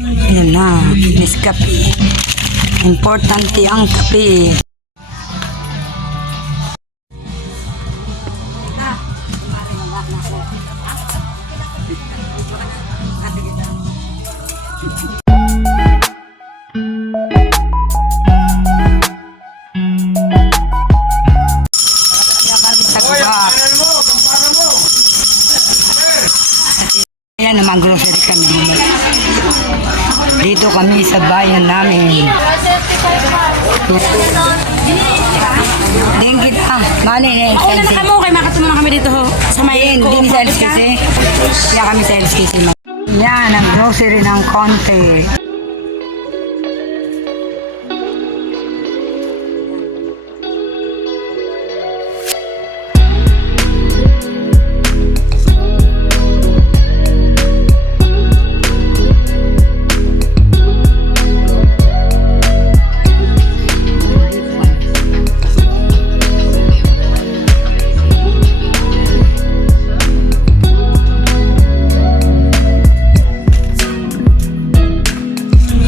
Yan na, Nescafe. Importante ang kape. Ayan naman, grocery kami. Dito kami sa bayan namin. Din kita. Mani na yung Una na kamo, kay makatulong kami dito ho. Sa may Din sa LCC. Kaya kami sa LCC. Yan, ang grocery ng konti.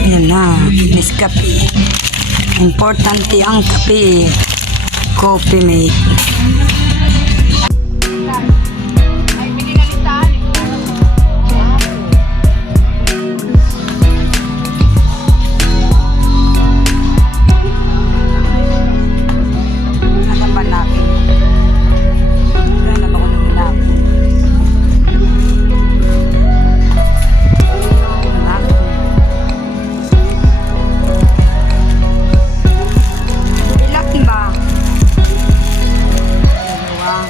Yan na, Nescafe. Importante ang kape. Coffee mate. Nasaan ba natin? Wala na ba ko nang ilan ba? Dalawa.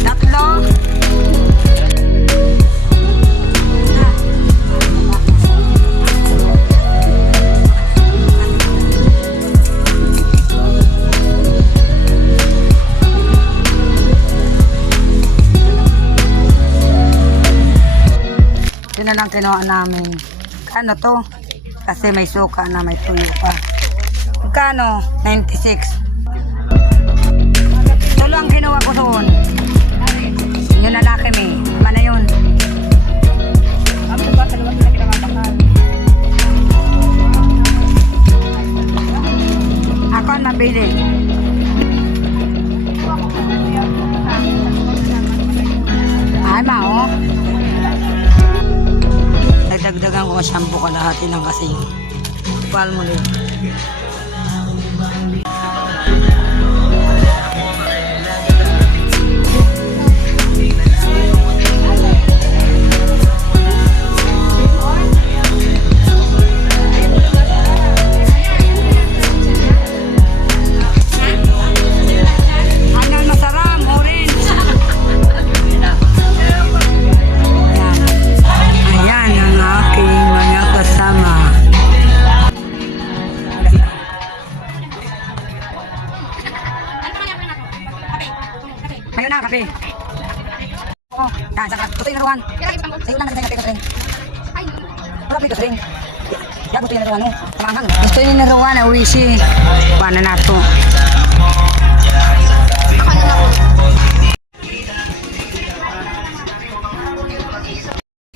Tatlo. Ito na lang kinuha namin. Kano to? Kasi may suka na may tuyo pa. Magkano? 96. Ito lang kinuha ko doon. Yun na laki may. Mana yun? Ako ang nabili. Ay, mao. Nagdagdagan ko ang shampoo kalahati lang kasi palmolive. Anong masarap, orange. Ayan ang aking mga kasama. Ayun na, kape. Oh, yan, saka. Tutuin na ruwan. Sa'yo lang nagtay kape. Wala pito ring. Yan, gusto yun na ruwan, no? Tamangan. Gusto yun na ruwan, wishi. Paano na to?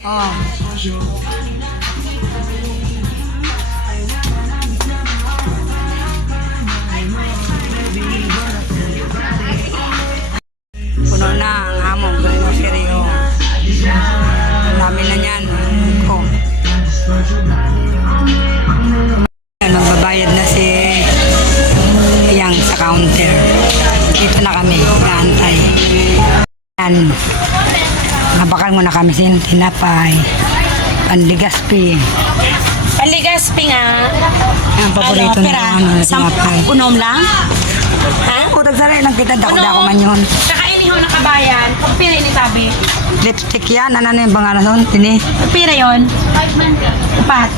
Oh. Puno na ang among grocery. Oh. Ang dami na yan. Oh. Ayan, magbabayad na si Yang sa counter. Dito na kami. Naantay. Yan. Nabakal muna kami sin tinapay. Panligaspi. Panligaspi nga. Ang paborito na ano, tinapay. Unom lang? Ha? Utag sa rin lang kita, dako-dako man yun. Kakainihaw na kabayan. Kung pira ini sabi. Lipstick yan, ano na yung pangalan doon? Tini? Kung pira yun? 5. Upat.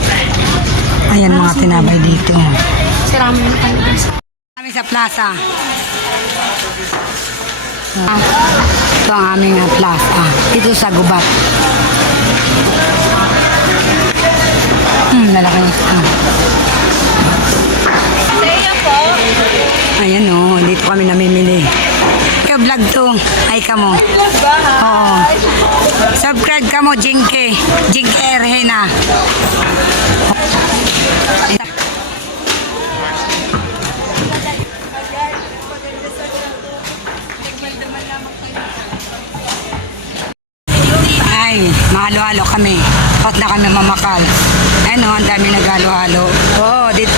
Ayan mga tinapay dito. Sirami yung panligas. Kami sa plaza. Ito ang aming plaza. Dito sa Gubat. Lalaki. Sa'yo po. Ayan o, dito kami namimili. Ikaw tayo vlog to. Ay ka mo. Oo. Subscribe ka mo, Jinke. Jinke Erhena. Ay, mahalo-halo kami. Hot na kami mamakal. Ayan o, ang dami naghalo-halo. Oo, dito.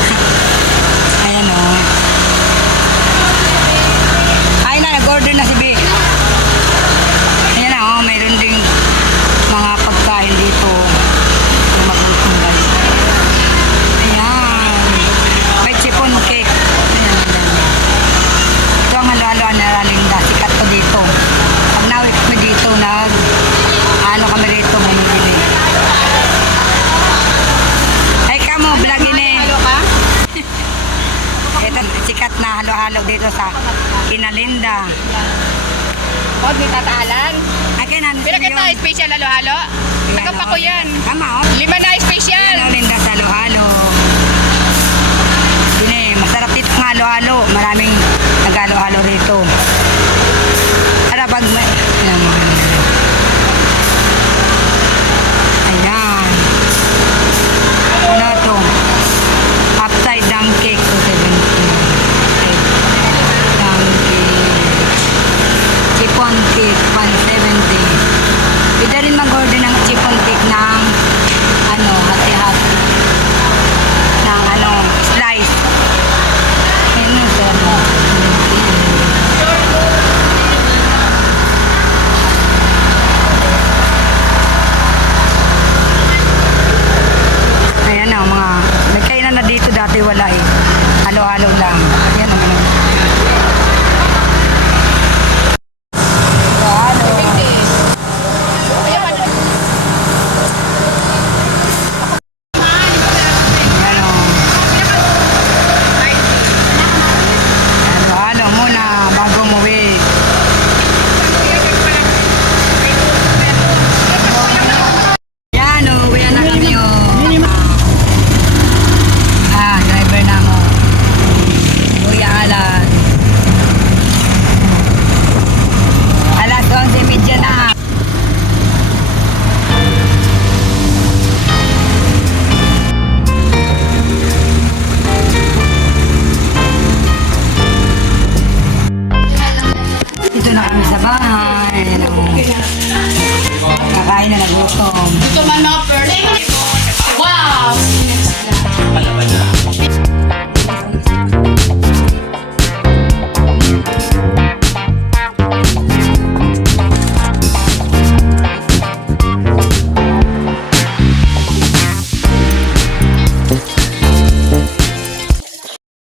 Ayan o. Ay na, nag-order na si B. Ayan na o, mayroon ding mga pagkain dito. Magutom guys. Ayan. May chipon cake. Ayan, ayan. Ito ang halo-halo na Linda. Sikat ko dito. Pag nawit kami dito, ano kami rito, mamimili. Ay kamo, vlogin eh. Halo ka? Ito, sikat na halo-halo dito sa Kinalinda. Huwag may tataalan. Ay, kainan. Pinakita special halo-halo. Nakapa ko yan. Tama, oh. 5 na special. Ayan, Linda sa halo-halo. Yun eh, masarap dito ang halo-halo. Maraming naghalo-halo rito. Para pag may... Ayan, mga ayan. Ano to? Upside down cake to 70. Down cake. Chiffon cake 170. Pwede rin mag-order ng chiffon cake ng hati-hati. Ng slice. Ano sir? Ayan na, mga may kainan na dito dati wala eh. Halo-halo lang. Ayan naman. Halo. Ayan o. Halo-halo muna bago umuwi. Ayan o, uwi na kami o. Driver na mo. Kuya Alan. Alas 11:30 na. Dito na kami sa bahay. Kakain na nagutom. Ito man mga first. Wow!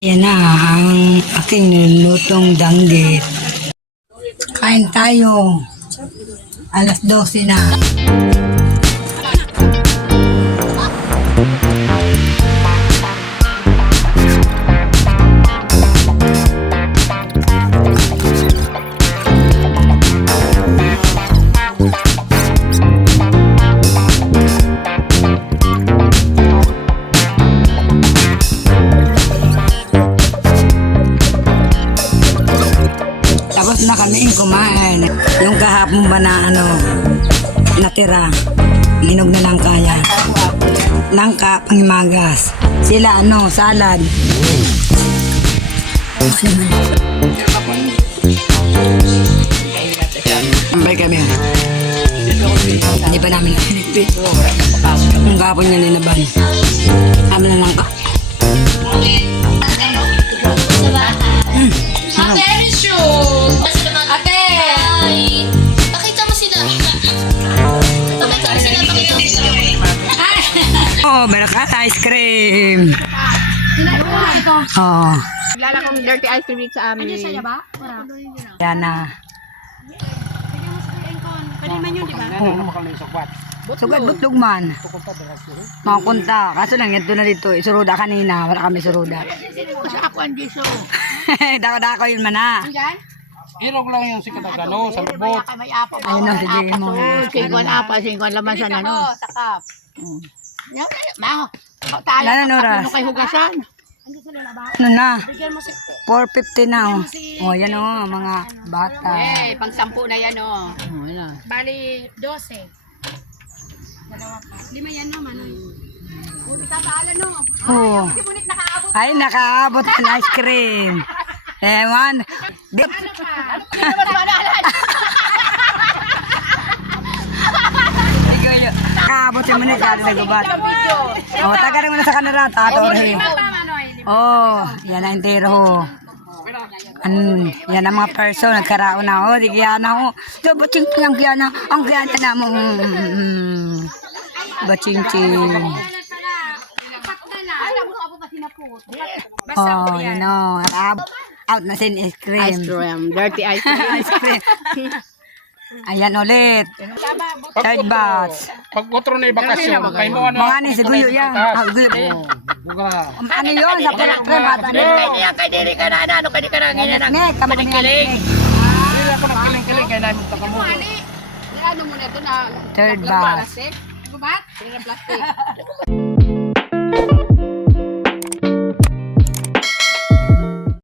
Yan na ang aking nilulutong danggit. Kain tayo. Alas 12 na. Tapos na kami kumain. Yung kahapon ba na natira. Linog na lang kaya. Langka, pangimagas. Sila salad. Ambay kami. Hindi pa namin pinipit. Yung kahapon niya ninaban. Amin na langka. Ate, Rishu! Ate! Pakita mo sila. Pakita mo sila. Oh, meron ka ice cream. Oh, Lala kong dirty ice cream sa amin. yan na. Pwede man yun, di ba? Sugad butlog man. Makakunta. Kaso lang, yan na dito. Isuruda kanina. Wala kami suruda. Sa ako ang diso. Dako-dako yun man ha. Ilog lang yung si Katagano, sa lubot. May apo. Ayun na, sige mo. Singkon apa, singkon laman sa nano. Sakap. Yan, mango. Tayo. Lalo, Noras. Ano kay hugasan? Ano na? 450 na oh. Oh, yan oh, mga bata. Eh, pang 10 na yan, oh. Wala. Bali, 12. Lima yan no, Manoy. Oh. Ay, nakaabot ang ice cream. Ewan. Dip. Nakaabot yung manit. Kaya nagubat. Oh, tagarin mo na sa kanila. Tatorhe. Oh, yan na entero ho. Yan ang mga person. Nagkarao na ho. Di kaya na ho. So, baching-ching ang kaya na. Ang kaya na mo. Baching-ching. Oh, you know, out na sin ice cream. Ice cream. Dirty ice cream. Ice cream. Ayan ulit. Third batch. Pag otro na ibakasyon, kay mo ano. Mga ni, si Guyo yan. Ah, Guyo. Buga. Ano yun? Sa pre bata ni. Nek, kamo ni kiling. Hindi ako nagkiling-kiling kay namin ta kamo. Ano mo na ito na Third batch. plastic? Gubat? Plastic.